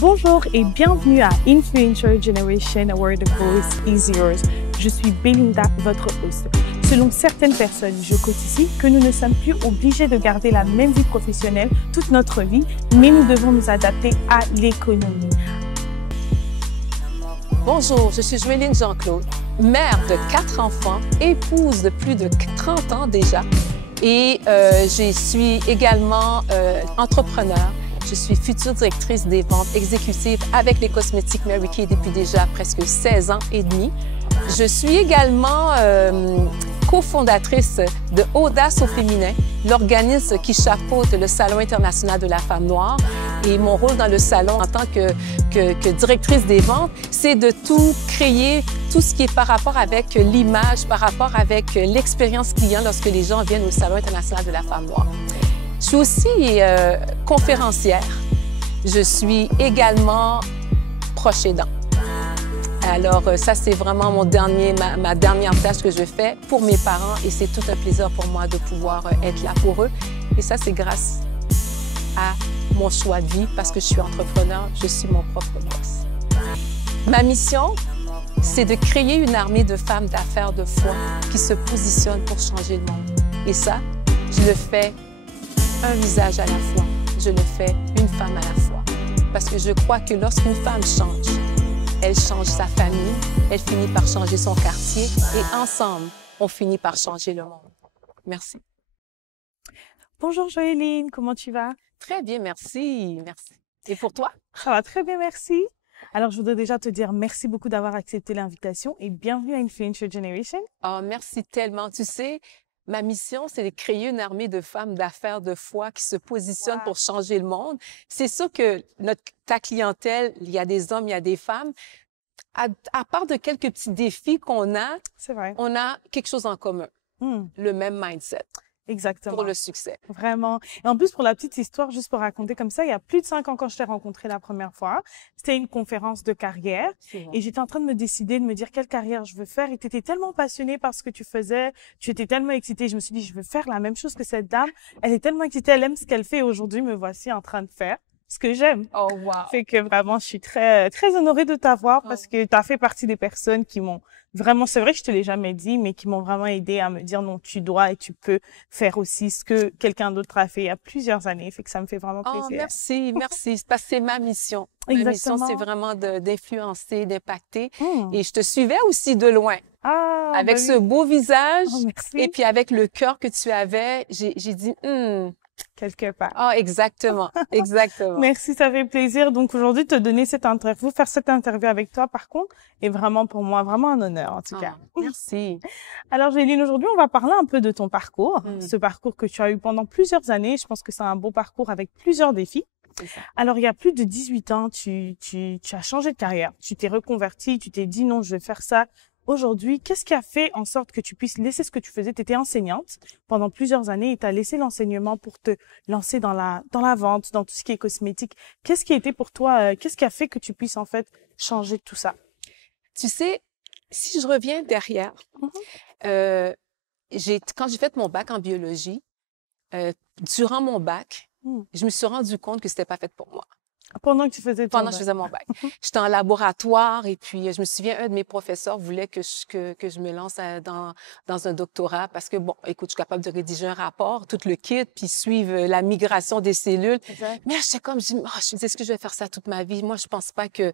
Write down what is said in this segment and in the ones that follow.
Bonjour et bienvenue à Influencer Generation, where the voice is yours. Je suis Belinda, votre host. Selon certaines personnes, je quote ici, que nous ne sommes plus obligés de garder la même vie professionnelle toute notre vie, mais nous devons nous adapter à l'économie. Bonjour, je suis Joëline Jean-Claude, mère de 4 enfants, épouse de plus de 30 ans déjà et je suis également entrepreneur. Je suis future directrice des ventes exécutives avec les cosmétiques Mary Kay depuis déjà presque 16 ans et demi. Je suis également cofondatrice de Audace au féminin, l'organisme qui chapeaute le Salon international de la femme noire. Et mon rôle dans le salon en tant que directrice des ventes, c'est de tout créer, tout ce qui est par rapport avec l'image, par rapport avec l'expérience client lorsque les gens viennent au Salon international de la femme noire. Je suis aussi conférencière. Je suis également proche aidant. Alors, ça, c'est vraiment ma dernière tâche que je fais pour mes parents et c'est tout un plaisir pour moi de pouvoir être là pour eux. Et ça, c'est grâce à mon choix de vie parce que je suis entrepreneur, je suis mon propre boss. Ma mission, c'est de créer une armée de femmes d'affaires de foi qui se positionnent pour changer le monde. Et ça, je le fais un visage à la fois. Je le fais une femme à la fois. Parce que je crois que lorsqu'une femme change, elle change sa famille, elle finit par changer son quartier et ensemble, on finit par changer le monde. Merci. Bonjour Joëline, comment tu vas? Très bien, merci. Merci. Et pour toi? Ça va très bien, merci. Alors, je voudrais déjà te dire merci beaucoup d'avoir accepté l'invitation et bienvenue à Influencer Generation. Oh, merci tellement. Tu sais, ma mission, c'est de créer une armée de femmes d'affaires de foi qui se positionnent pour changer le monde. C'est sûr que ta clientèle, il y a des hommes, il y a des femmes. À part de quelques petits défis qu'on a, c'est vrai, on a quelque chose en commun. Le même mindset. Exactement. Pour le succès. Vraiment. Et en plus, pour la petite histoire, juste pour raconter comme ça, il y a plus de 5 ans quand je t'ai rencontré la première fois, c'était une conférence de carrière et j'étais en train de me décider, de me dire quelle carrière je veux faire et tu étais tellement passionnée par ce que tu faisais, tu étais tellement excitée, je me suis dit, je veux faire la même chose que cette dame. Elle est tellement excitée, elle aime ce qu'elle fait et aujourd'hui, me voici en train de faire ce que j'aime. Oh, wow. Fait que vraiment, je suis très honorée de t'avoir parce que tu as fait partie des personnes qui m'ont vraiment, c'est vrai que je te l'ai jamais dit, mais qui m'ont vraiment aidé à me dire non, tu dois et tu peux faire aussi ce que quelqu'un d'autre a fait il y a plusieurs années. Fait que ça me fait vraiment plaisir. Oh, merci, merci. Parce que c'est ma mission. Exactement. Ma mission, c'est vraiment d'influencer, d'impacter. Et je te suivais aussi de loin. Ah, avec ce beau visage merci. Et puis avec le cœur que tu avais, j'ai dit, quelque part. Ah, exactement, exactement. Merci, ça fait plaisir. Donc aujourd'hui, te donner cette interview, faire cette interview avec toi, par contre, est vraiment pour moi, vraiment un honneur, en tout cas. Merci. Alors, Joëline, aujourd'hui, on va parler un peu de ton parcours, ce parcours que tu as eu pendant plusieurs années. Je pense que c'est un beau parcours avec plusieurs défis. Alors, il y a plus de 18 ans, tu as changé de carrière, tu t'es reconverti, tu t'es dit non, je vais faire ça. Aujourd'hui, qu'est-ce qui a fait en sorte que tu puisses laisser ce que tu faisais? Tu étais enseignante pendant plusieurs années et tu as laissé l'enseignement pour te lancer dans la vente, dans tout ce qui est cosmétique. Qu'est-ce qui a été pour toi, qu'est-ce qui a fait que tu puisses en fait changer tout ça? Tu sais, si je reviens derrière, quand j'ai fait mon bac en biologie, durant mon bac, je me suis rendu compte que c'était pas fait pour moi. Pendant que tu faisais ton Pendant que je faisais mon bac. J'étais en laboratoire et puis je me souviens, un de mes professeurs voulait que je me lance dans un doctorat parce que, bon, écoute, je suis capable de rédiger un rapport, tout le kit, puis suivre la migration des cellules. Mais j'étais comme, je me disais, est-ce que je vais faire ça toute ma vie? Moi, je pense pas que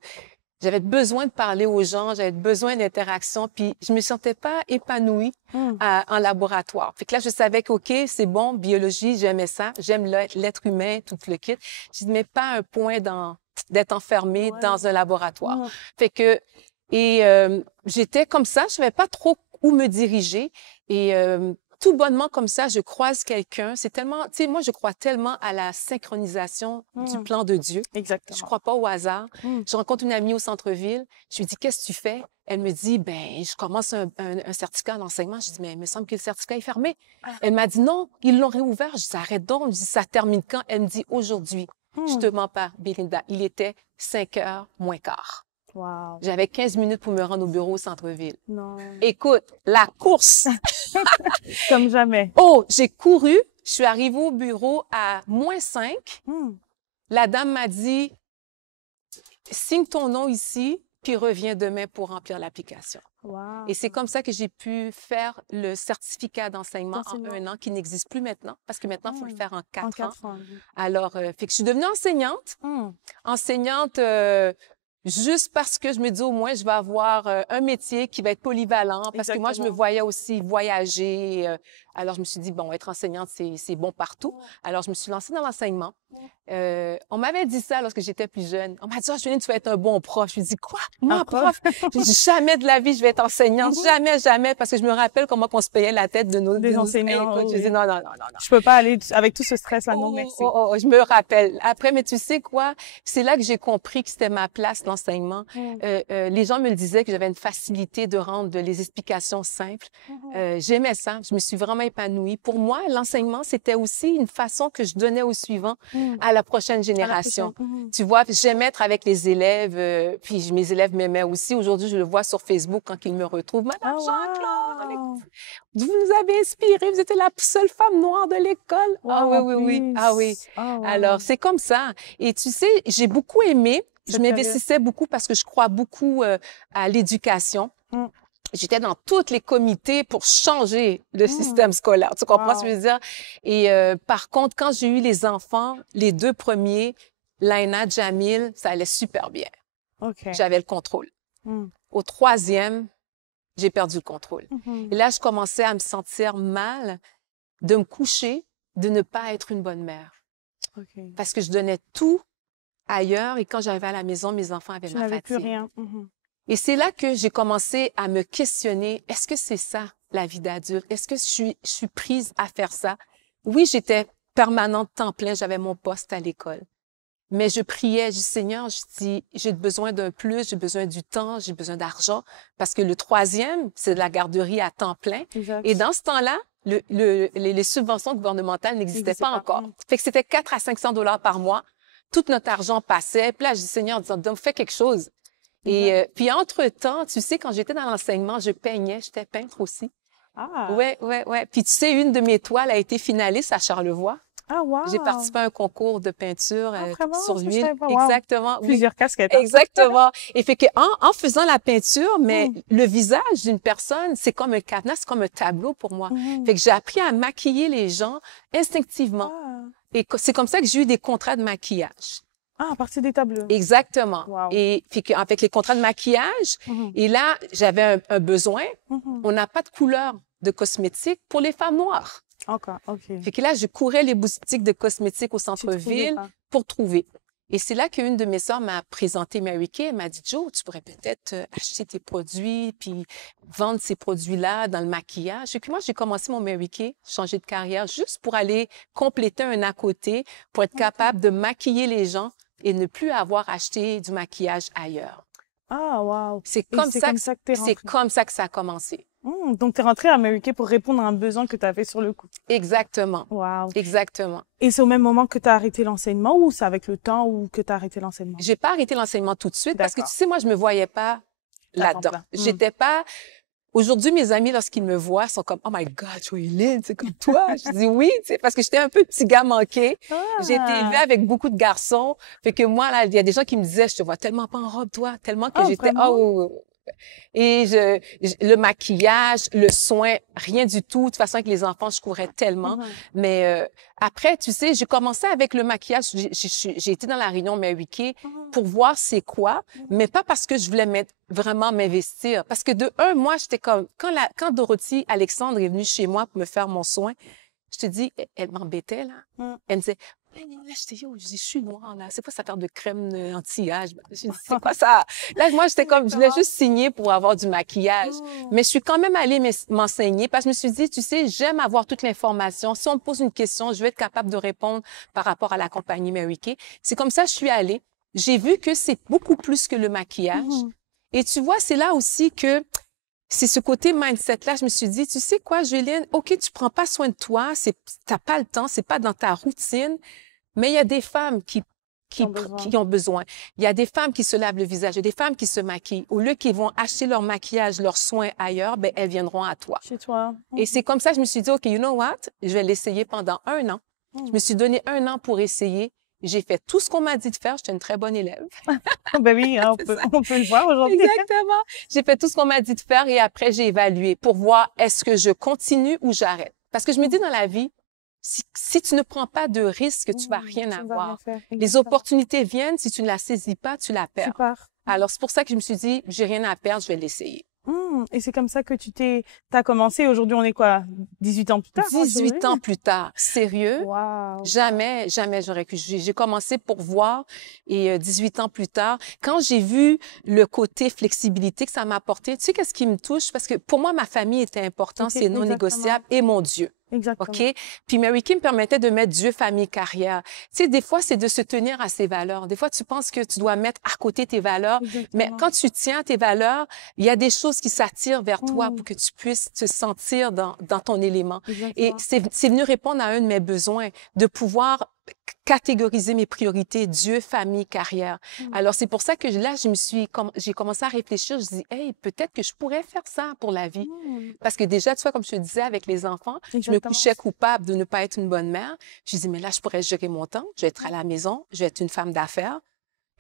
j'avais besoin de parler aux gens, j'avais besoin d'interaction, puis je me sentais pas épanouie en laboratoire. Fait que là, je savais que, OK, c'est bon, biologie, j'aimais ça, j'aime l'être humain, tout le kit. Je dis, mais pas un point d'être enfermée dans un laboratoire. Fait que, j'étais comme ça, je savais pas trop où me diriger et tout bonnement comme ça, je croise quelqu'un. C'est tellement, tu sais, moi, je crois tellement à la synchronisation du plan de Dieu. Exactement. Je crois pas au hasard. Je rencontre une amie au centre-ville. Je lui dis, qu'est-ce que tu fais? Elle me dit, ben, je commence un certificat d'enseignement. Je dis, mais il me semble que le certificat est fermé. Elle m'a dit, non, ils l'ont réouvert. Je dis, arrête donc. Je dis, ça termine quand? Elle me dit, aujourd'hui. Je te mens pas, Belinda. Il était 5h moins quart. Wow. J'avais 15 minutes pour me rendre au bureau au centre-ville. Non. Écoute, la course. Comme jamais. Oh, j'ai couru. Je suis arrivée au bureau à -5. La dame m'a dit, signe ton nom ici, puis reviens demain pour remplir l'application. Wow. Et c'est comme ça que j'ai pu faire le certificat d'enseignement en 1 an, qui n'existe plus maintenant, parce que maintenant, il faut le faire en 4 ans. Alors, fait que je suis devenue enseignante. Enseignante juste parce que je me dis au moins, je vais avoir un métier qui va être polyvalent, parce que moi, je me voyais aussi voyager. Alors, je me suis dit, bon, être enseignante, c'est bon partout. Alors, je me suis lancée dans l'enseignement. On m'avait dit ça lorsque j'étais plus jeune. On m'a dit, oh, Julienne, tu vas être un bon prof. Je me dis, quoi? Moi, prof? Je dis, jamais de la vie, je vais être enseignante. Jamais, jamais. Parce que je me rappelle comment on se payait la tête de nos enseignants. Je dis, non. Je peux pas aller avec tout ce stress-là, non, merci. Je me rappelle. Après, mais tu sais quoi? C'est là que j'ai compris que c'était ma place, l'enseignement. Les gens me le disaient que j'avais une facilité de rendre les explications simples. J'aimais ça. Je me suis vraiment épanouie. Pour moi, l'enseignement, c'était aussi une façon que je donnais aux suivants, à la prochaine génération. Tu vois, j'aimais être avec les élèves, puis mes élèves m'aimaient aussi. Aujourd'hui, je le vois sur Facebook quand ils me retrouvent. Madame Jean-Claude, vous nous avez inspiré, vous étiez la seule femme noire de l'école. Oui. Alors, c'est comme ça. Et tu sais, j'ai beaucoup aimé. Je m'investissais beaucoup parce que je crois beaucoup à l'éducation. J'étais dans tous les comités pour changer le système scolaire. Tu comprends ce que je veux dire? Et par contre, quand j'ai eu les enfants, les 2 premiers, Laina, Jamil, ça allait super bien. J'avais le contrôle. Au 3e, j'ai perdu le contrôle. Et là, je commençais à me sentir mal de me coucher, de ne pas être une bonne mère. Parce que je donnais tout ailleurs et quand j'arrivais à la maison, mes enfants avaient ma fatigue. Plus rien. Et c'est là que j'ai commencé à me questionner, est-ce que c'est ça, la vie d'adulte? Est-ce que je suis prise à faire ça? Oui, j'étais permanente temps plein, j'avais mon poste à l'école. Mais je priais, je dis, Seigneur, je dis, j'ai besoin d'un plus, j'ai besoin du temps, j'ai besoin d'argent. Parce que le 3e, c'est de la garderie à temps plein. Et dans ce temps-là, les subventions gouvernementales n'existaient pas encore. Fait que c'était 400 à 500 $ par mois. Tout notre argent passait. Puis là, je dis, Seigneur, donc fais quelque chose. Et puis, entre-temps, tu sais, quand j'étais dans l'enseignement, je peignais. J'étais peintre aussi. Ouais. Puis, tu sais, une de mes toiles a été finaliste à Charlevoix. J'ai participé à un concours de peinture sur l'huile. Exactement. Plusieurs casquettes. Exactement. Et fait que en faisant la peinture, mais le visage d'une personne, c'est comme un cadenas, c'est comme un tableau pour moi. Fait que j'ai appris à maquiller les gens instinctivement. Et c'est comme ça que j'ai eu des contrats de maquillage. À partir des tableaux. Exactement. Et puis avec les contrats de maquillage, et là, j'avais un besoin. On n'a pas de couleur de cosmétiques pour les femmes noires. Fait que là, je courais les boutiques de cosmétiques au centre-ville pour trouver. Et c'est là qu'une de mes sœurs m'a présenté Mary Kay. Elle m'a dit, Jo, tu pourrais peut-être acheter tes produits puis vendre ces produits-là dans le maquillage. Et puis moi, j'ai commencé mon Mary Kay, changer de carrière juste pour aller compléter un à côté, pour être capable de maquiller les gens et ne plus avoir acheté du maquillage ailleurs. C'est comme ça que ça a commencé. Donc, tu es rentrée à Mary Kay pour répondre à un besoin que tu avais sur le coup. Exactement. Exactement. Et c'est au même moment que tu as arrêté l'enseignement ou c'est avec le temps ou que tu as arrêté l'enseignement? J'ai pas arrêté l'enseignement tout de suite parce que, tu sais, moi, je me voyais pas là-dedans. J'étais pas... Aujourd'hui, mes amis, lorsqu'ils me voient, sont comme « Oh my God, Joéline, c'est comme toi! » Je dis oui, tu sais, parce que j'étais un peu petit gars manqué. J'ai été élevée avec beaucoup de garçons. Fait que moi, là, il y a des gens qui me disaient « Je te vois tellement pas en robe, toi! » Tellement que j'étais... Et le maquillage, le soin, rien du tout. De toute façon, avec les enfants, je courais tellement. Mais après, tu sais, j'ai commencé avec le maquillage. J'ai été dans la réunion Mary Kay pour voir c'est quoi, mais pas parce que je voulais vraiment m'investir. Parce que de un, moi, j'étais comme... Quand Dorothy Alexandre est venue chez moi pour me faire mon soin, je te dis, elle m'embêtait, là. Elle me disait... Là, je dis, je suis noire, là. C'est quoi cette affaire de crème anti-âge? Je dis, c'est quoi ça? Là, moi, j'étais comme, je voulais juste signer pour avoir du maquillage. Mais je suis quand même allée m'enseigner parce que je me suis dit, tu sais, j'aime avoir toute l'information. Si on me pose une question, je vais être capable de répondre par rapport à la compagnie Mary Kay. C'est comme ça que je suis allée. J'ai vu que c'est beaucoup plus que le maquillage. Et tu vois, c'est là aussi que c'est ce côté mindset-là. Je me suis dit, tu sais quoi, Julienne? OK, tu prends pas soin de toi. T'as pas le temps. C'est pas dans ta routine. Mais il y a des femmes qui ont besoin. Il y a des femmes qui se lavent le visage. Il y a des femmes qui se maquillent. Au lieu qu'ils vont acheter leur maquillage, leurs soins ailleurs, ben elles viendront à toi. Chez toi. Et c'est comme ça que je me suis dit, OK, you know what? Je vais l'essayer pendant 1 an. Je me suis donné 1 an pour essayer. J'ai fait tout ce qu'on m'a dit de faire. J'étais une très bonne élève. Ben oui, hein, on peut le voir aujourd'hui. Exactement. J'ai fait tout ce qu'on m'a dit de faire et après, j'ai évalué pour voir est-ce que je continue ou j'arrête. Parce que je me dis dans la vie, si tu ne prends pas de risque, tu vas rien avoir. Les opportunités viennent, si tu ne la saisis pas, tu la perds. Alors, c'est pour ça que je me suis dit, j'ai rien à perdre, je vais l'essayer. Et c'est comme ça que t'as commencé. Aujourd'hui, on est quoi? 18 ans plus tard? 18 ans plus tard. Sérieux? Wow. Jamais j'aurais pu. J'ai commencé pour voir et 18 ans plus tard, quand j'ai vu le côté flexibilité que ça m'a apporté, tu sais qu'est-ce qui me touche? Parce que pour moi, ma famille était importante, c'est non négociable et mon Dieu. Exactement. OK? Puis Mary Kay me permettait de mettre Dieu, famille, carrière. Tu sais, des fois, c'est de se tenir à ses valeurs. Des fois, tu penses que tu dois mettre à côté tes valeurs. Exactement. Mais quand tu tiens à tes valeurs, il y a des choses qui s'attirent vers toi pour que tu puisses te sentir dans ton élément. Exactement. Et c'est venu répondre à un de mes besoins, de pouvoir catégoriser mes priorités, Dieu, famille, carrière. Alors, c'est pour ça que là, j'ai commencé à réfléchir. Je dis, hey, peut-être que je pourrais faire ça pour la vie. Parce que déjà, tu vois, comme je te disais, avec les enfants, je me couchais coupable de ne pas être une bonne mère. Je dis, mais là, je pourrais gérer mon temps. Je vais être à la maison. Je vais être une femme d'affaires.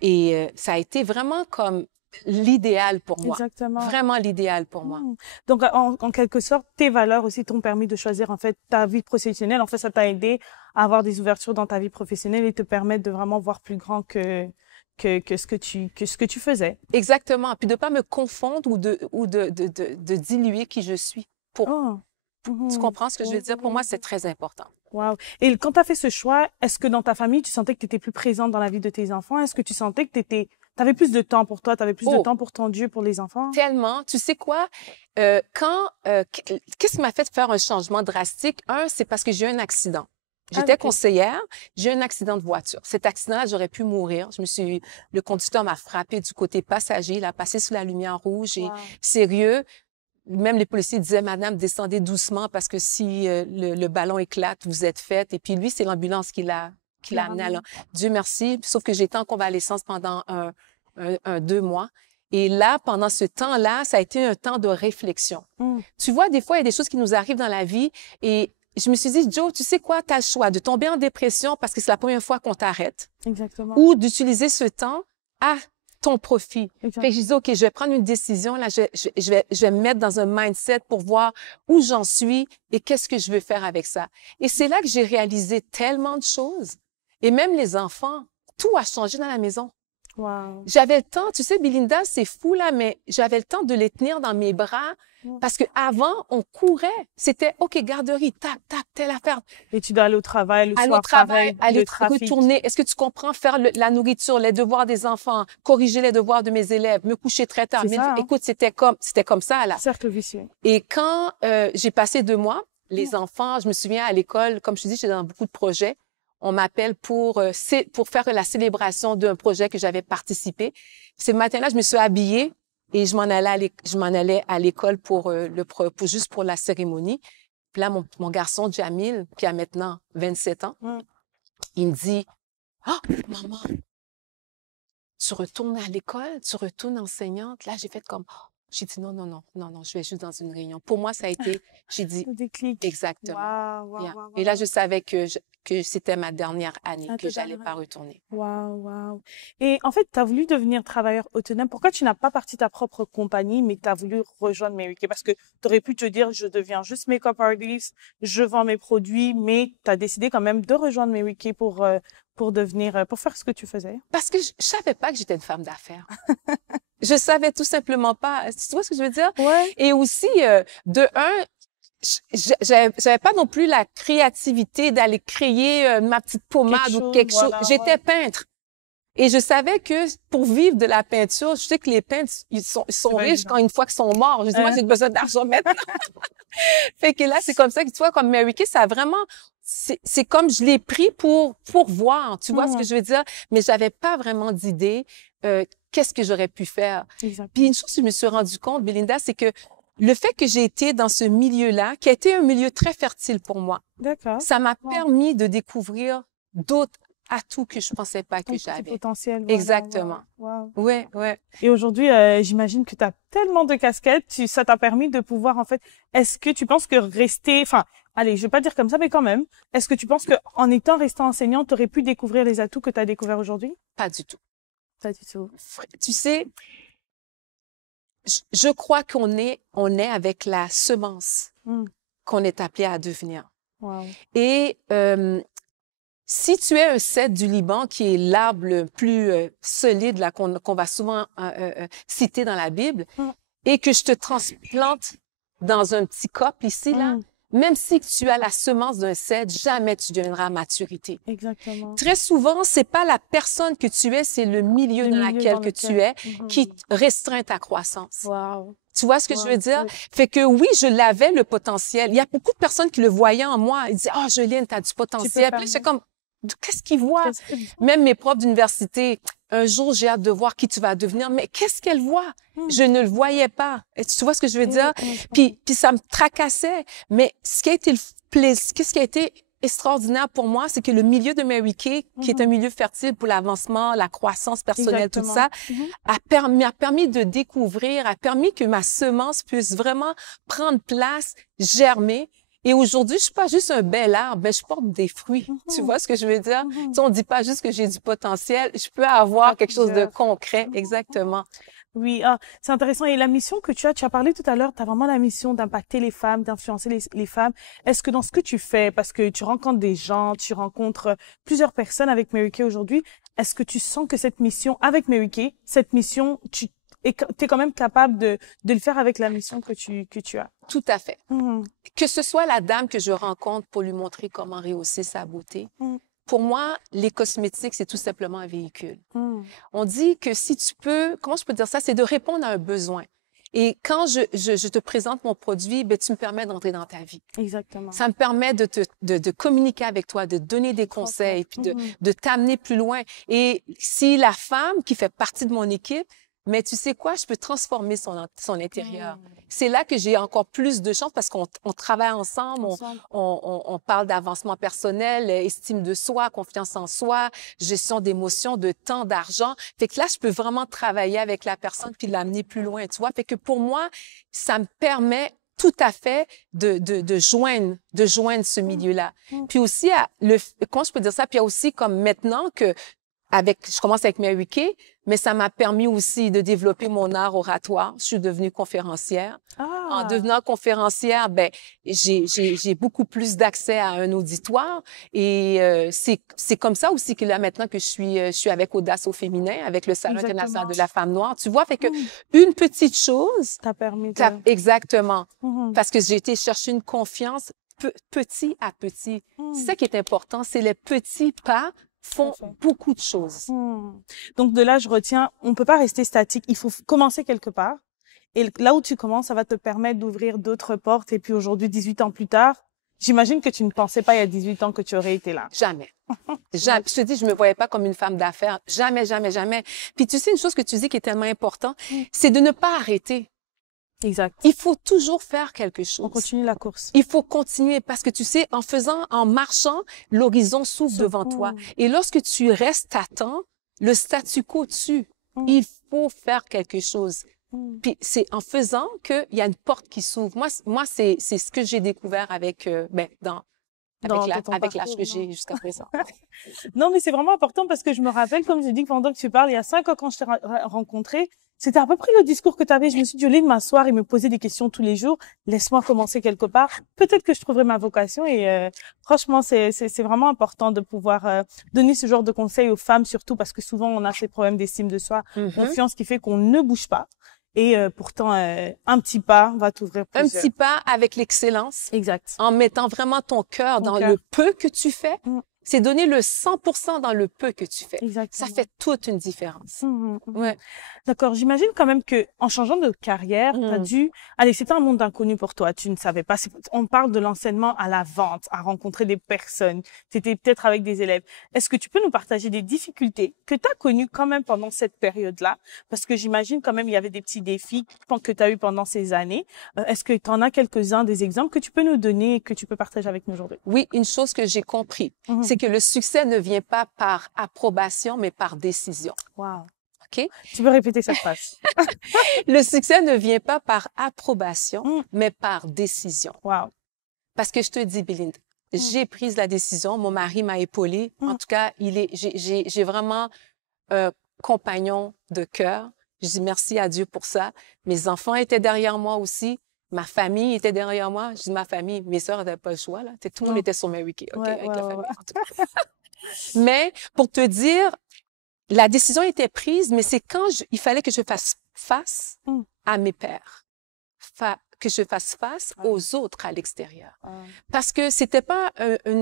Et ça a été vraiment comme l'idéal pour moi. Exactement. Vraiment l'idéal pour moi. Donc, en quelque sorte, tes valeurs aussi t'ont permis de choisir, en fait, ta vie professionnelle. En fait, ça t'a aidé à avoir des ouvertures dans ta vie professionnelle et te permettre de vraiment voir plus grand que ce que tu faisais. Exactement. Puis de pas me confondre ou de diluer qui je suis. Tu comprends ce que je veux dire? Pour moi, c'est très important. Wow. Et quand tu as fait ce choix, est-ce que dans ta famille, tu sentais que tu étais plus présente dans la vie de tes enfants? Est-ce que tu sentais que tu avais plus de temps pour toi, tu avais plus de temps pour ton Dieu, pour les enfants? Tellement. Tu sais quoi? Qu'est-ce qui m'a fait faire un changement drastique? C'est parce que j'ai eu un accident. J'étais conseillère, j'ai eu un accident de voiture. Cet accident-là, j'aurais pu mourir. Le conducteur m'a frappé du côté passager, il a passé sous la lumière rouge et sérieux. Même les policiers disaient, madame, descendez doucement parce que si le ballon éclate, vous êtes faite. Et puis lui, c'est l'ambulance qui l'a amené à Dieu merci. Sauf que j'étais en convalescence pendant 2 mois. Et là, pendant ce temps-là, ça a été un temps de réflexion. Tu vois, des fois, il y a des choses qui nous arrivent dans la vie et je me suis dit, Joe, tu sais quoi, tu as le choix de tomber en dépression parce que c'est la première fois qu'on t'arrête. Exactement. Ou d'utiliser ce temps à ton profit. Fait que je dis, OK, je vais prendre une décision. Là, je vais me mettre dans un mindset pour voir où j'en suis et qu'est-ce que je veux faire avec ça. Et c'est là que j'ai réalisé tellement de choses. Et même les enfants, tout a changé dans la maison. Wow. J'avais le temps, tu sais, Belinda, c'est fou là, mais j'avais le temps de les tenir dans mes bras parce que avant on courait. C'était, OK, garderie, tac, tac, telle affaire. Et tu dois aller au travail, aller au travail, aller retourner. Est-ce que tu comprends faire la nourriture, les devoirs des enfants, corriger les devoirs de mes élèves, me coucher très tard. Mais, écoute, c'était comme ça là. Cercle vicieux. Et quand j'ai passé 2 mois, les enfants, je me souviens à l'école, comme je te dis, j'étais dans beaucoup de projets. On m'appelle pour faire la célébration d'un projet que j'avais participé. Ce matin-là, je me suis habillée et je m'en allais à l'école pour juste pour la cérémonie. Puis là, mon garçon Jamil, qui a maintenant 27 ans, il me dit, maman, tu retournes à l'école, tu retournes enseignante. Là, j'ai fait comme, j'ai dit non, je vais juste dans une réunion. Pour moi, ça a été, j'ai dit, le déclic. Exactement. Wow. Et là, je savais que c'était ma dernière année, que j'allais pas retourner. Wow. Et en fait, tu as voulu devenir travailleur autonome. Pourquoi tu n'as pas parti ta propre compagnie, mais tu as voulu rejoindre Mary Kay? Parce que tu aurais pu te dire, je deviens juste make-up artist, je vends mes produits, mais tu as décidé quand même de rejoindre Mary Kay pour faire ce que tu faisais. Parce que je savais pas que j'étais une femme d'affaires. Je savais tout simplement pas. Tu vois ce que je veux dire? Ouais. Et aussi, j'avais pas non plus la créativité d'aller créer ma petite pommade ou quelque chose. J'étais peintre. Et je savais que pour vivre de la peinture, je sais que les peintres, ils sont riches une fois qu'ils sont morts. Je dis, moi, j'ai besoin d'argent maintenant. Fait que là, c'est comme ça que tu vois, comme Mary Kay, ça a vraiment, c'est comme je l'ai pris pour voir. Tu vois ce que je veux dire? Mais j'avais pas vraiment d'idée, qu'est-ce que j'aurais pu faire. Exactement. Puis une chose que je me suis rendu compte, Belinda, c'est que le fait que j'ai été dans ce milieu-là, qui a été un milieu très fertile pour moi, ça m'a permis de découvrir d'autres atouts que je pensais pas que j'avais. Potentiel. Exactement. Wow. Wow. Ouais, ouais. Et aujourd'hui, j'imagine que tu as tellement de casquettes, ça t'a permis de pouvoir, en fait, est-ce que tu penses que allez, je vais pas dire comme ça, mais quand même, est-ce que tu penses que en restant enseignant, tu aurais pu découvrir les atouts que tu as découverts aujourd'hui? Pas du tout. Pas du tout. Tu sais, je crois qu'on est avec la semence qu'on est appelé à devenir. Wow. Et si tu es un cèdre du Liban, qui est l'arbre le plus solide là qu'on va souvent citer dans la Bible, et que je te transplante dans un petit cope ici, là, même si tu as la semence d'un cèdre, jamais tu deviendras à maturité. Exactement. Très souvent, c'est pas la personne que tu es, c'est le milieu dans lequel tu es qui restreint ta croissance. Wow. Tu vois ce que je veux dire? Fait que oui, je l'avais le potentiel. Il y a beaucoup de personnes qui le voyaient en moi. Ils disaient, oh, Jolene, t'as du potentiel. Puis là, j'étais comme, qu'est-ce qu'ils voient? Même mes profs d'université, un jour, j'ai hâte de voir qui tu vas devenir. Mais qu'est-ce qu'elles voient? Je ne le voyais pas. Et tu vois ce que je veux dire? Puis ça me tracassait. Mais ce qui a été qu'est-ce qui a été extraordinaire pour moi, c'est que le milieu de Mary Kay, qui est un milieu fertile pour l'avancement, la croissance personnelle, tout ça, m'a permis de découvrir, a permis que ma semence puisse vraiment prendre place, germer. Et aujourd'hui, je suis pas juste un bel arbre, mais je porte des fruits. Tu vois ce que je veux dire? Tu sais, on dit pas juste que j'ai du potentiel, je peux avoir quelque chose de concret. Exactement. Oui, c'est intéressant. Et la mission que tu as parlé tout à l'heure, tu as vraiment la mission d'impacter les femmes, d'influencer les femmes. Est-ce que dans ce que tu fais, parce que tu rencontres des gens, tu rencontres plusieurs personnes avec Mary Kay aujourd'hui, est-ce que tu sens que cette mission, avec Mary Kay, cette mission, tu es quand même capable de le faire avec la mission que tu as? Tout à fait. Que ce soit la dame que je rencontre pour lui montrer comment rehausser sa beauté, pour moi, les cosmétiques, c'est tout simplement un véhicule. On dit que si tu peux, comment je peux dire ça, c'est de répondre à un besoin. Et quand je te présente mon produit, ben, tu me permets d'entrer dans ta vie. Exactement. Ça me permet de communiquer avec toi, de donner des conseils, puis de t'amener plus loin. Et si la femme qui fait partie de mon équipe, mais tu sais quoi, je peux transformer son intérieur. C'est là que j'ai encore plus de chance parce qu'on travaille ensemble, on parle d'avancement personnel, estime de soi, confiance en soi, gestion d'émotions, de temps, d'argent. Fait que là, je peux vraiment travailler avec la personne puis l'amener plus loin, tu vois. Fait que pour moi, ça me permet tout à fait de joindre ce milieu-là. Puis aussi, comment je peux dire ça? Puis il y a aussi comme maintenant que je commence avec Mary Kay, mais ça m'a permis aussi de développer mon art oratoire. Je suis devenue conférencière. En devenant conférencière, ben j'ai beaucoup plus d'accès à un auditoire et c'est comme ça aussi que là maintenant que je suis avec Audace au féminin, avec le Salon international de la femme noire. Tu vois, fait que une petite chose t'a permis exactement parce que j'ai été chercher une confiance petit à petit. C'est ça qui est important, c'est les petits pas font beaucoup de choses. Donc de là, je retiens, on peut pas rester statique. Il faut commencer quelque part. Et là où tu commences, ça va te permettre d'ouvrir d'autres portes. Et puis aujourd'hui, 18 ans plus tard, j'imagine que tu ne pensais pas il y a 18 ans que tu aurais été là. Jamais. Jamais. Je te dis, je me voyais pas comme une femme d'affaires. Jamais, jamais, jamais. Puis tu sais, une chose que tu dis qui est tellement importante, c'est de ne pas arrêter. Exact. Il faut toujours faire quelque chose. On continue la course. Il faut continuer parce que tu sais, en marchant, l'horizon s'ouvre devant toi. Et lorsque tu restes à temps, le statu quo tue. Il faut faire quelque chose. Puis c'est en faisant qu'il y a une porte qui s'ouvre. Moi, c'est ce que j'ai découvert avec l'âge que j'ai jusqu'à présent. Non, mais c'est vraiment important parce que je me rappelle, comme je dis, pendant que tu parles, il y a 5 ans quand je t'ai rencontré, c'était à peu près le discours que tu avais. Je me suis dit, au lieu de m'asseoir et me poser des questions tous les jours, laisse-moi commencer quelque part. Peut-être que je trouverai ma vocation et franchement, c'est vraiment important de pouvoir donner ce genre de conseils aux femmes, surtout parce que souvent, on a ces problèmes d'estime de soi, confiance qui fait qu'on ne bouge pas. Et pourtant, un petit pas va t'ouvrir plusieurs. Un petit pas avec l'excellence. Exact. En mettant vraiment ton cœur dans le peu que tu fais. C'est donner le 100% dans le peu que tu fais. Exactement. Ça fait toute une différence. Ouais. D'accord. J'imagine quand même que en changeant de carrière, t'as dû... Allez, c'était un monde inconnu pour toi. Tu ne savais pas. On parle de l'enseignement à la vente, à rencontrer des personnes. T'étais peut-être avec des élèves. Est-ce que tu peux nous partager des difficultés que tu as connues quand même pendant cette période-là? Parce que j'imagine quand même il y avait des petits défis que tu as eu pendant ces années. Est-ce que tu en as quelques-uns, des exemples que tu peux nous donner et que tu peux partager avec nous aujourd'hui? Oui, une chose que j'ai compris, c'est que le succès ne vient pas par approbation, mais par décision. Wow. OK? Tu peux répéter cette phrase. Le succès ne vient pas par approbation, mais par décision. Wow. Parce que je te dis, Belinda, j'ai pris la décision. Mon mari m'a épaulée. En tout cas, j'ai vraiment un compagnon de cœur. Je dis merci à Dieu pour ça. Mes enfants étaient derrière moi aussi. Ma famille était derrière moi. Je dis ma famille, mes sœurs n'avaient pas le choix, là. Tout le monde était sur Mary Kay, OK, avec la famille. En tout cas. Mais pour te dire, la décision était prise, mais c'est quand il fallait que je fasse face à mes pères, que je fasse face aux autres à l'extérieur. Parce que c'était pas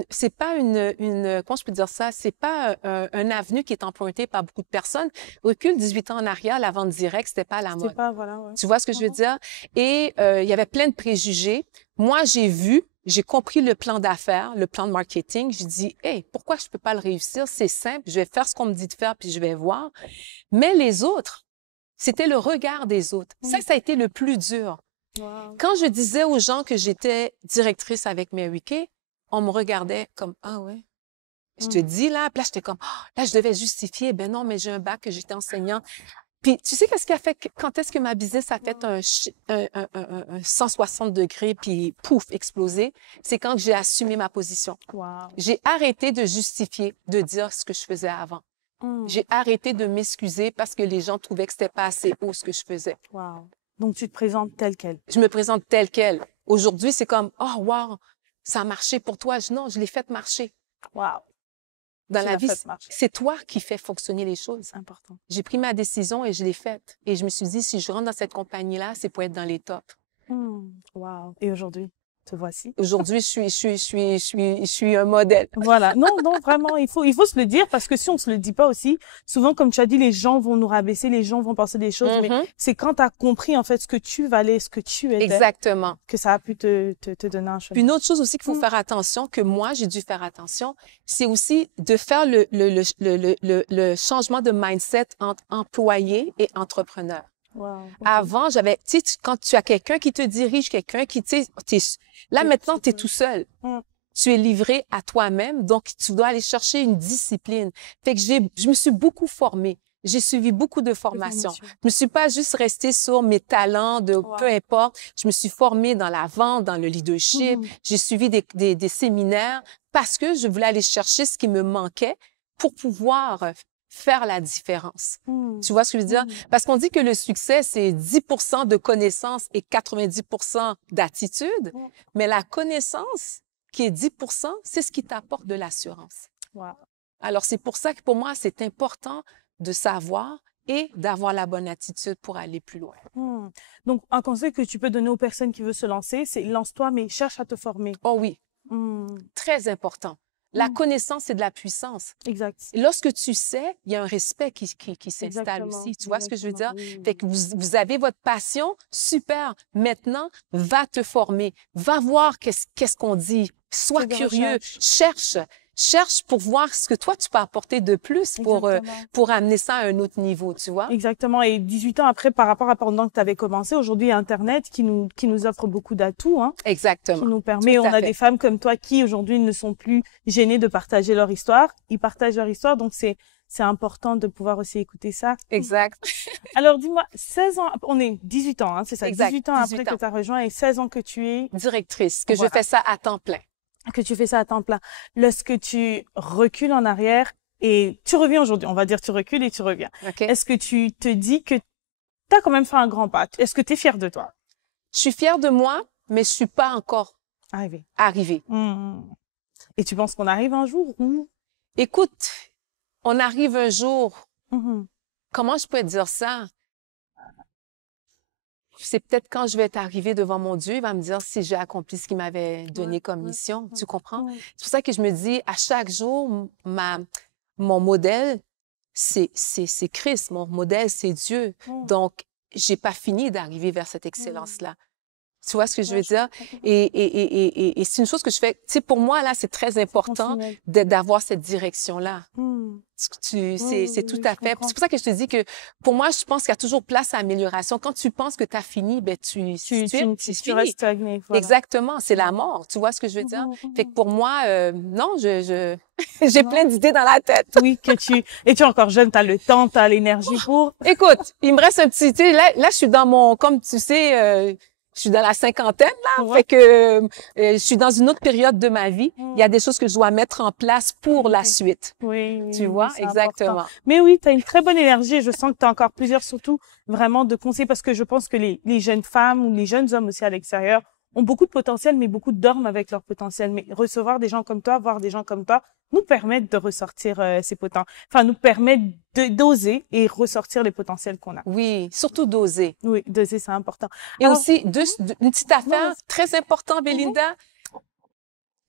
c'est pas comment je peux dire ça, c'est pas un avenue qui est emprunté par beaucoup de personnes. Recule 18 ans en arrière, la vente directe, c'était pas la mode. Pas, voilà, ouais. Tu vois ce que je veux dire? Et il y avait plein de préjugés. Moi, j'ai compris le plan d'affaires, le plan de marketing. J'ai dit, hey, pourquoi je peux pas le réussir? C'est simple, je vais faire ce qu'on me dit de faire, puis je vais voir. Mais les autres, c'était le regard des autres. Ça a été le plus dur. Wow. Quand je disais aux gens que j'étais directrice avec Mary Kay, on me regardait comme, ah ouais. Je te dis, là, puis là, j'étais comme, oh, là, je devais justifier. Ben non, mais j'ai un bac, que j'étais enseignante. Puis, tu sais qu'est-ce qui a fait, quand est-ce que ma business a fait un 160 degrés, puis pouf, explosé? C'est quand j'ai assumé ma position. Wow. J'ai arrêté de justifier, de dire ce que je faisais avant. J'ai arrêté de m'excuser parce que les gens trouvaient que c'était pas assez haut ce que je faisais. Wow. Donc, tu te présentes telle quelle. Je me présente telle quelle. Aujourd'hui, c'est comme, oh, wow, ça a marché pour toi. Non, je l'ai fait marcher. Wow. Dans la vie, c'est toi qui fais fonctionner les choses. C'est important. J'ai pris ma décision et je l'ai faite. Et je me suis dit, si je rentre dans cette compagnie-là, c'est pour être dans les tops. Wow. Et aujourd'hui, te voici. Aujourd'hui, je suis un modèle. Voilà. Non, vraiment, il faut se le dire parce que si on se le dit pas aussi, souvent, comme tu as dit, les gens vont nous rabaisser, les gens vont penser des choses, mais c'est quand tu as compris, en fait, ce que tu valais, ce que tu étais. Exactement. Que ça a pu te donner un chemin. Puis une autre chose aussi qu'il faut faire attention, que moi, j'ai dû faire attention, c'est aussi de faire le changement de mindset entre employé et entrepreneur. Wow. Okay. Avant, j'avais, tu sais, quand tu as quelqu'un qui te dirige, quelqu'un qui, tu sais, là maintenant, tu es tout seul. Tu es livré à toi-même, donc tu dois aller chercher une discipline. Fait que je me suis beaucoup formée. J'ai suivi beaucoup de formations. Je me suis pas juste restée sur mes talents de peu importe. Je me suis formée dans la vente, dans le leadership. J'ai suivi des séminaires parce que je voulais aller chercher ce qui me manquait pour pouvoir faire la différence. Tu vois ce que je veux dire? Parce qu'on dit que le succès, c'est 10% de connaissances et 90% d'attitude. Mais la connaissance, qui est 10%, c'est ce qui t'apporte de l'assurance. Wow. Alors, c'est pour ça que pour moi, c'est important de savoir et d'avoir la bonne attitude pour aller plus loin. Donc, un conseil que tu peux donner aux personnes qui veulent se lancer, c'est lance-toi, mais cherche à te former. Oh oui. Très important. La connaissance, c'est de la puissance. Exact. Et lorsque tu sais, il y a un respect qui s'installe aussi. Tu vois ce que je veux dire? Fait que vous avez votre passion, super. Maintenant, va te former. Va voir qu'est-ce qu'on dit. Sois curieux. Cherche pour voir ce que toi, tu peux apporter de plus pour amener ça à un autre niveau, tu vois? Exactement. Et 18 ans après, par rapport à pendant que tu avais commencé, aujourd'hui, il y a Internet qui nous offre beaucoup d'atouts, hein. Exactement. Qui nous permet, on a des femmes comme toi qui, aujourd'hui, ne sont plus gênées de partager leur histoire. Ils partagent leur histoire, donc c'est important de pouvoir aussi écouter ça. Exact. Alors, dis-moi, 16 ans, on est 18 ans, hein, c'est ça? Exact. 18 ans après que tu as rejoint et 16 ans que tu es directrice, que je fais ça à temps plein. Que tu fais ça à temps plein. Lorsque tu recules en arrière et tu reviens aujourd'hui, on va dire tu recules et tu reviens. Okay. Est-ce que tu te dis que tu as quand même fait un grand pas? Est-ce que tu es fière de toi? Je suis fière de moi, mais je suis pas encore arrivée. Et tu penses qu'on arrive un jour ou? Écoute, on arrive un jour. Comment je peux dire ça? C'est peut-être quand je vais être arrivée devant mon Dieu, il va me dire si j'ai accompli ce qu'il m'avait donné comme mission. Tu comprends? C'est pour ça que je me dis, à chaque jour, mon modèle, c'est Christ. Mon modèle, c'est Dieu. Donc, j'ai pas fini d'arriver vers cette excellence-là. Tu vois ce que je veux dire? Et c'est une chose que je fais. Tu sais, pour moi, là, c'est très important d'avoir cette direction-là. C'est tout à fait. C'est pour ça que je te dis que, pour moi, je pense qu'il y a toujours place à amélioration. Quand tu penses que tu as fini, ben, tu restes stagné. Voilà. Exactement. C'est la mort. Tu vois ce que je veux dire? Fait que pour moi, non, j'ai plein d'idées dans la tête. Oui, tu es encore jeune, tu as le temps, tu as l'énergie pour. Écoute, il me reste un petit, tu sais, là, je suis dans mon, comme tu sais, je suis dans la cinquantaine, là. Fait que je suis dans une autre période de ma vie. Il y a des choses que je dois mettre en place pour la suite. Oui. Tu vois? Exactement. Important. Mais oui, tu as une très bonne énergie et je sens que tu as encore plusieurs, surtout, vraiment de conseils parce que je pense que les jeunes femmes ou les jeunes hommes aussi à l'extérieur ont beaucoup de potentiel, mais beaucoup dorment avec leur potentiel. Mais recevoir des gens comme toi, voir des gens comme toi, nous permettent de ressortir ces potentiels. Enfin, nous permettent d'oser et ressortir les potentiels qu'on a. Oui, surtout d'oser. Oui, d'oser, c'est important. Et alors, aussi, une petite affaire très importante, Belinda,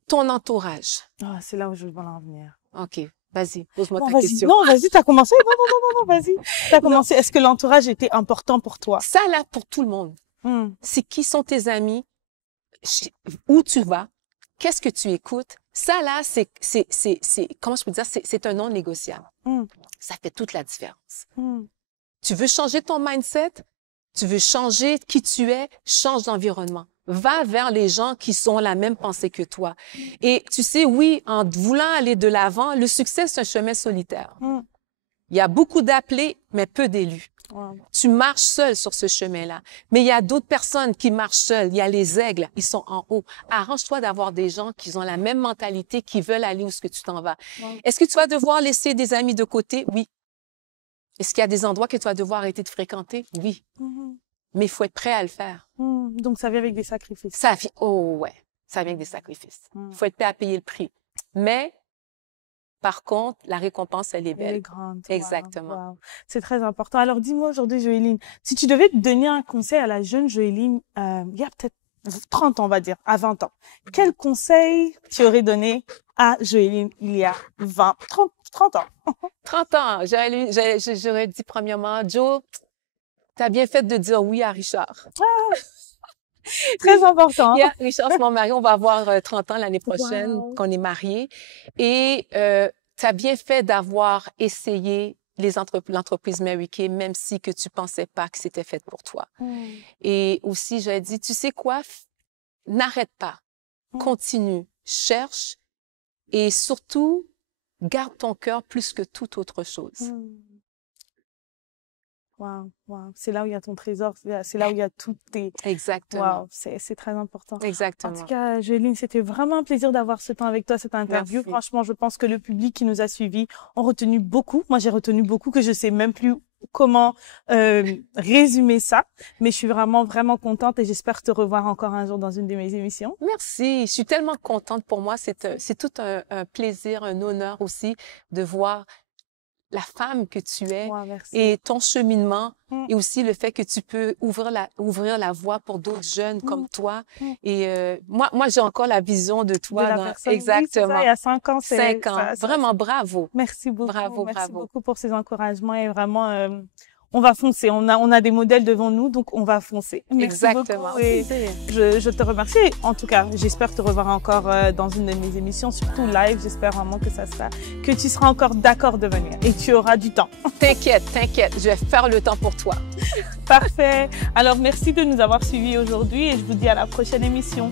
ton entourage. Ah, c'est là où je veux en venir. OK. Vas-y, pose-moi ta question. Non, vas-y, t'as commencé. Non, vas-y. T'as commencé. Est-ce que l'entourage était important pour toi? Ça, là, pour tout le monde. C'est qui sont tes amis? Où tu vas? Qu'est-ce que tu écoutes? Ça, là, comment je peux dire? C'est un non négociable. Ça fait toute la différence. Tu veux changer ton mindset? Tu veux changer qui tu es? Change d'environnement. Va vers les gens qui sont la même pensée que toi. Et tu sais, oui, en voulant aller de l'avant, le succès, c'est un chemin solitaire. Il y a beaucoup d'appelés, mais peu d'élus. Tu marches seul sur ce chemin-là. Mais il y a d'autres personnes qui marchent seules. Il y a les aigles, ils sont en haut. Arrange-toi d'avoir des gens qui ont la même mentalité, qui veulent aller où ce que tu t'en vas. Est-ce que tu vas devoir laisser des amis de côté? Oui. Est-ce qu'il y a des endroits que tu vas devoir arrêter de fréquenter? Oui. Mais il faut être prêt à le faire. Donc, ça vient avec des sacrifices. Ça vient avec des sacrifices. Il faut être prêt à payer le prix. Mais, par contre, la récompense, elle est belle. Elle est grande. Exactement. Wow. C'est très important. Alors, dis-moi aujourd'hui, Joéline, si tu devais te donner un conseil à la jeune Joéline, il y a peut-être 30 ans, on va dire, à 20 ans, quel conseil tu aurais donné à Joéline il y a 30 ans? 30 ans. J'aurais dit premièrement, Jo, t'as bien fait de dire oui à Richard. Très important. Richard, c'est mon mari. On va avoir 30 ans l'année prochaine qu'on est mariés. Et t'as bien fait d'avoir essayé l'entreprise Mary Kay, même si que tu pensais pas que c'était fait pour toi. Et aussi, j'ai dit, tu sais quoi? N'arrête pas. Continue. Cherche. Et surtout, garde ton cœur plus que toute autre chose. Wow. C'est là où il y a ton trésor, c'est là où il y a toutes tes... Exactement. Wow, c'est très important. Exactement. En tout cas, Joéline, c'était vraiment un plaisir d'avoir ce temps avec toi, cette interview. Merci. Franchement, je pense que le public qui nous a suivis ont retenu beaucoup. Moi, j'ai retenu beaucoup que je sais même plus comment résumer ça. Mais je suis vraiment contente et j'espère te revoir encore un jour dans une de mes émissions. Merci. Je suis tellement contente. Pour moi, c'est tout un plaisir, un honneur aussi de voir la femme que tu es et ton cheminement et aussi le fait que tu peux ouvrir la voie pour d'autres jeunes comme toi. Et moi, j'ai encore la vision de toi. Exactement. Oui, ça, il y a 5 ans. 5 ans. Vraiment, bravo. Merci beaucoup. Merci beaucoup pour ces encouragements et vraiment... on va foncer. On a des modèles devant nous, donc on va foncer. Merci Exactement. beaucoup et je te remercie. En tout cas, j'espère te revoir encore dans une de mes émissions, surtout live. J'espère vraiment que tu seras encore d'accord de venir et que tu auras du temps. T'inquiète. Je vais faire le temps pour toi. Parfait. Alors, merci de nous avoir suivis aujourd'hui et je vous dis à la prochaine émission.